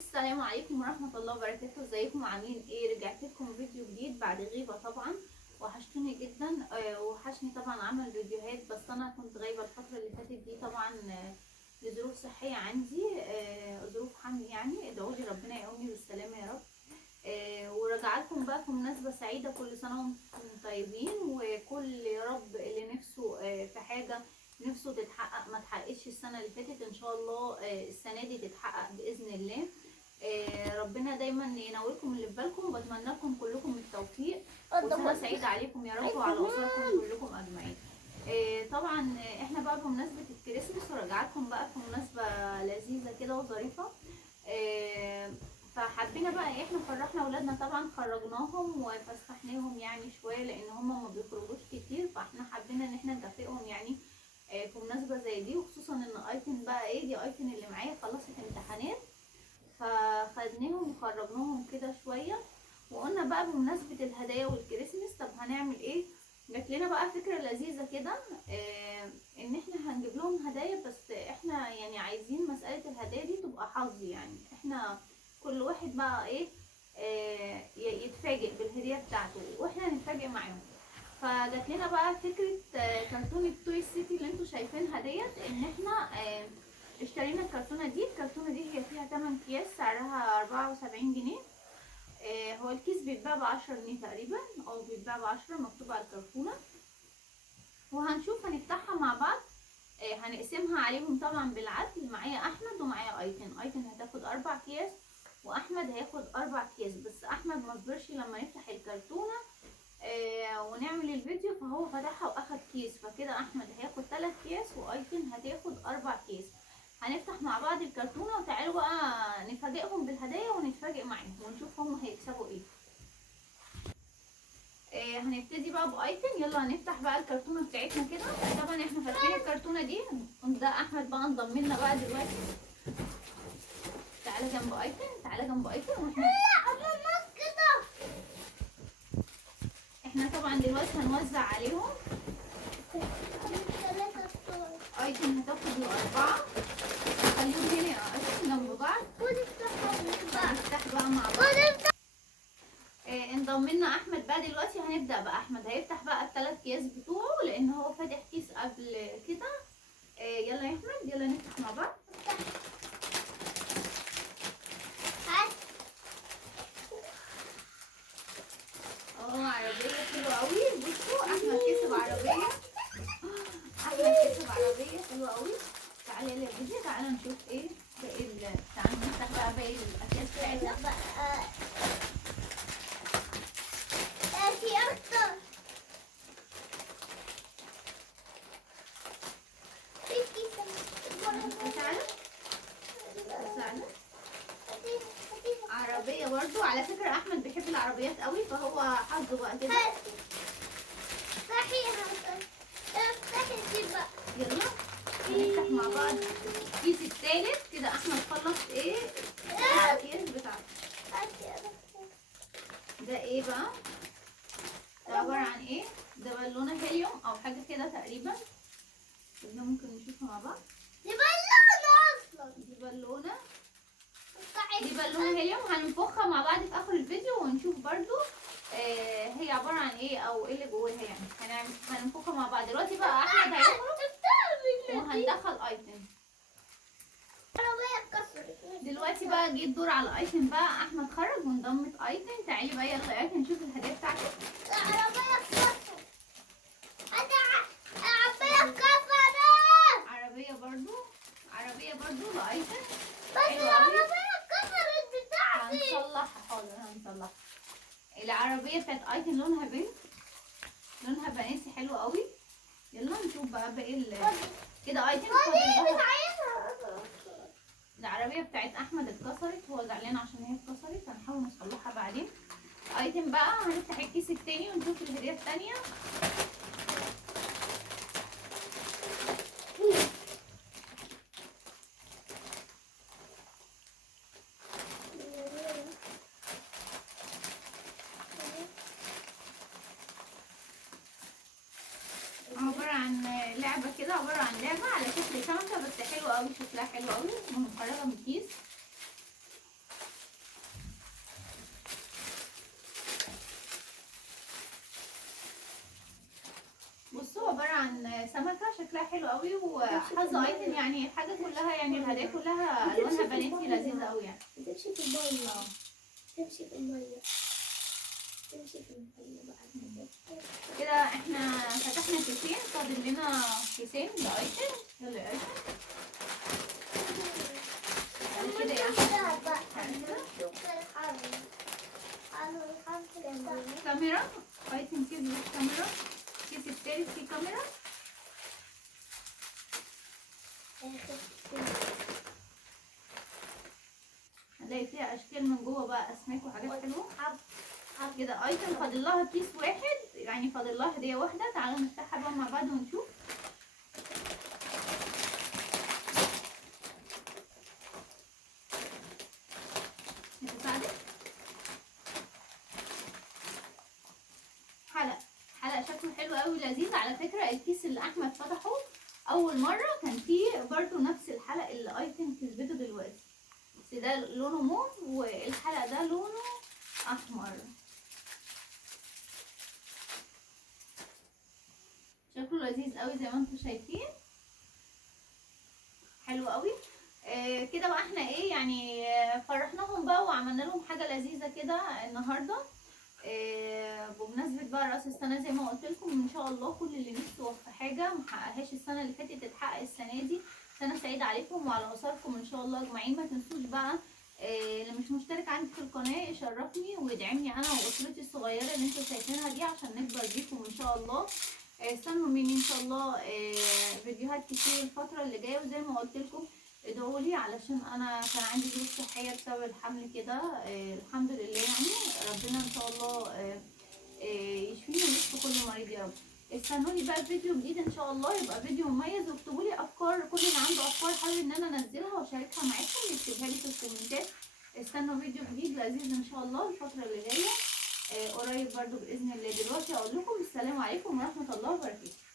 السلام عليكم ورحمة الله وبركاته. ازيكم عاملين ايه؟ رجعت لكم فيديو جديد بعد غيبة طبعا. وحشتوني جدا. وحشني طبعا عمل فيديوهات، بس انا كنت غايبة الفترة اللي فاتت دي طبعا لظروف صحية عندي، ظروف حمل يعني. ادعوا لي ربنا يقومني بالسلامة يا رب. وراجعه لكم بقى في مناسبة سعيدة، كل سنة وانتم طيبين. وكل يا رب اللي نفسه في حاجة نفسه تتحقق ما تحققش السنة اللي فاتت، ان شاء الله السنة دي تتحقق بإذن الله. ربنا دايما ينولكم اللي في بالكم، وبتمنى لكم كلكم التوفيق وسنة سعيدة عليكم يا رب وعلى أسركم كلكم أجمعين. طبعا احنا بقى بمناسبة الكريسماس وراجعه لكم بقى في مناسبة لذيذة كده وظريفة. فحبينا بقى احنا فرحنا اولادنا طبعا، خرجناهم وفسحناهم يعني شويه لان هم ما بيخرجوش كتير، فاحنا حبينا ان احنا نكافئهم يعني في مناسبه زي دي. وخصوصا ان ايتن بقى دي ايتن اللي معايا خلصت امتحانات، فخدناهم وخرجناهم كده شويه. وقلنا بقى بمناسبه الهدايا والكريسماس، طب هنعمل ايه؟ جات لنا بقى فكره لذيذه كده، ان احنا هنجيب لهم هدايا، بس احنا يعني عايزين مساله الهدايا دي تبقى حظ، يعني احنا كل واحد بقى يتفاجئ بالهديه بتاعته واحنا نتفاجئ معاهم. فجات لنا بقى فكره كرتونه توي سيتي اللي انتوا شايفينها ديت، ان احنا اشترينا الكرتونه دي. الكرتونه دي هي فيها 8 اكياس سعرها 74 جنيه. هو الكيس بيتباع ب10 جنيه تقريبا، او بيتباع ب10 مكتوب على الكرتونه. وهنشوف هنفتحها مع بعض. هنقسمها عليهم طبعا بالعدل. معايا احمد ومعايا ايتن هتاخد 4 اكياس، واحمد هياخد 4 اكياس. بس احمد مصبرش لما نفتح الكرتونه ونعمل الفيديو، فهو فتحها واخد كيس، فكده احمد هياخد 3 اكياس وايتن هتاخد 4 اكياس. هنفتح مع بعض الكرتونه، وتعالوا بقى نفاجئهم بالهدايا ونتفاجئ معاهم ونشوف هم هيكسبوا ايه. هنبتدي بقى بايتن. يلا هنفتح بقى الكرتونه بتاعتنا كده. طبعا احنا فاتحين الكرتونه دي. ده احمد بقى انضم لنا بقى دلوقتي. تعالى جنب ايتن، تعالى جنب ايتن. واحنا احنا طبعا دلوقتي هنوزع عليهم. ايتن هتاخد ال4. خليهم هنا يا ايتن جنب بعض. نفتح بقى مع بعض. انضم لنا احمد بقى دلوقتي. هنبدا بقى احمد هيفتح بقى ال3 اكياس بتوعه لان هو فاتح كيس قبل كده. يلا يا احمد، يلا نفتح مع بعض. عربيه حلوه قوي. بصوا احمد كسب عربيه. احمد كسب عربيه حلوه قوي. تعالى يلا يا بيبي، تعالى نشوف ايه باقي تعالى نفتح بقى باقي الاكياس بتاعتنا. عربية برضو. على فكرة احمد بيحب العربيات قوي، فهو حظه بقى كده. يلا هنفتح مع بعض الكيس التالت كده. احمد خلص الاكياس بتاعته. ده ايه بقى؟ ده عبارة عن ايه؟ ده بالونة هيليوم او حاجة كده تقريبا. ده ممكن نشوفها مع بعض. دي بالونة هيليوم. هننفخها مع بعض في اخر الفيديو ونشوف برضو هي عبارة عن ايه او ايه اللي جواها يعني. هننفخها مع بعض. دلوقتي بقى احمد هيخرج وهندخل ايتن. دلوقتي بقى جه الدور على ايتن بقى. احمد خرج وانضمت ايتن. تعالي بقى يلا يا ايتن نشوف الهدايا بتاعتك. عربية برضو لايتن. هنصلحها حاضر، هنصلحها. العربية بتاعت ايتن لونها بينك، لونها بناتي حلو قوي. يلا نشوف بقى باقي كده. ايتن العربية بتاعت احمد اتكسرت، هو زعلان عشان هي اتكسرت، هنحاول نصلحها بعدين. ايتن بقى هنفتح الكيس التاني ونشوف الهدية التانية. عبارة عن لعبة كده، عبارة عن لعبة على شكل سمكة، بس حلوة قوي، شكلها حلو قوي. مخرجة من الكيس. حلو قوي وحظ ايتم، يعني الحاجه كلها يعني الهدايا كلها الوانها بناتي لذيذه قوي يعني. تمشي في المية، تمشي في المية، تمشي في المية بقى. كده احنا فتحنا كيسين، فاضل لنا كيسين لايتم. يلا يا ايتم كده يا كاميرا ايتم كيس كاميرا، الكيس التالت فيه كاميرا. هنلاقي فيها اشكال من جوه بقى، اسماك وحاجات حلوه. كده ايتم فاضل لها كيس واحد، يعني فاضل لها هديه واحده. تعالوا نفتحها بقى مع بعض ونشوف. نساعدك. حلق شكله حلو قوي لذيذ على فكره. الكيس اللي احمد فتحه اول مره كان فيه برضو نفس الحلق اللي ايتم كسبته دلوقتي، بس ده لونه موف والحلق ده لونه احمر. شكله لذيذ قوي زي ما انتم شايفين، حلو قوي. كده بقى احنا ايه يعني فرحناهم بقى وعملنا لهم حاجه لذيذه كده النهارده. بمناسبه بقى راس السنه زي ما قلت لكم، ان شاء الله كل اللي نفسه في حاجه محققهاش السنه اللي فاتت تتحقق السنه دي. سنه سعيده عليكم وعلى اسركم ان شاء الله اجمعين. ما تنسوش بقى اللي مش مشترك عندي في القناه يشرفني ويدعمني انا واسرتي الصغيره اللي انتوا شايفينها دي عشان نكبر بيكم ان شاء الله. استنوا مني ان شاء الله فيديوهات كتير الفتره اللي جايه، وزي ما قلت لكم ادعوا لي علشان انا كان عندي ظروف صحيه بسبب الحمل كده. الحمد لله يعني ربنا ان شاء الله يشفيني ويشفي كل مريض يا رب. استنوني بقى فيديو جديد ان شاء الله، يبقى فيديو مميز. واكتبوا لي افكار، كل اللي عنده افكار حابب ان انا انزلها واشاركها معاكم يكتبها لي في الكومنتات. استنوا فيديو جديد لذيذ ان شاء الله الفتره اللي جايه قريب برضو باذن الله. دلوقتي اقول لكم السلام عليكم ورحمه الله وبركاته.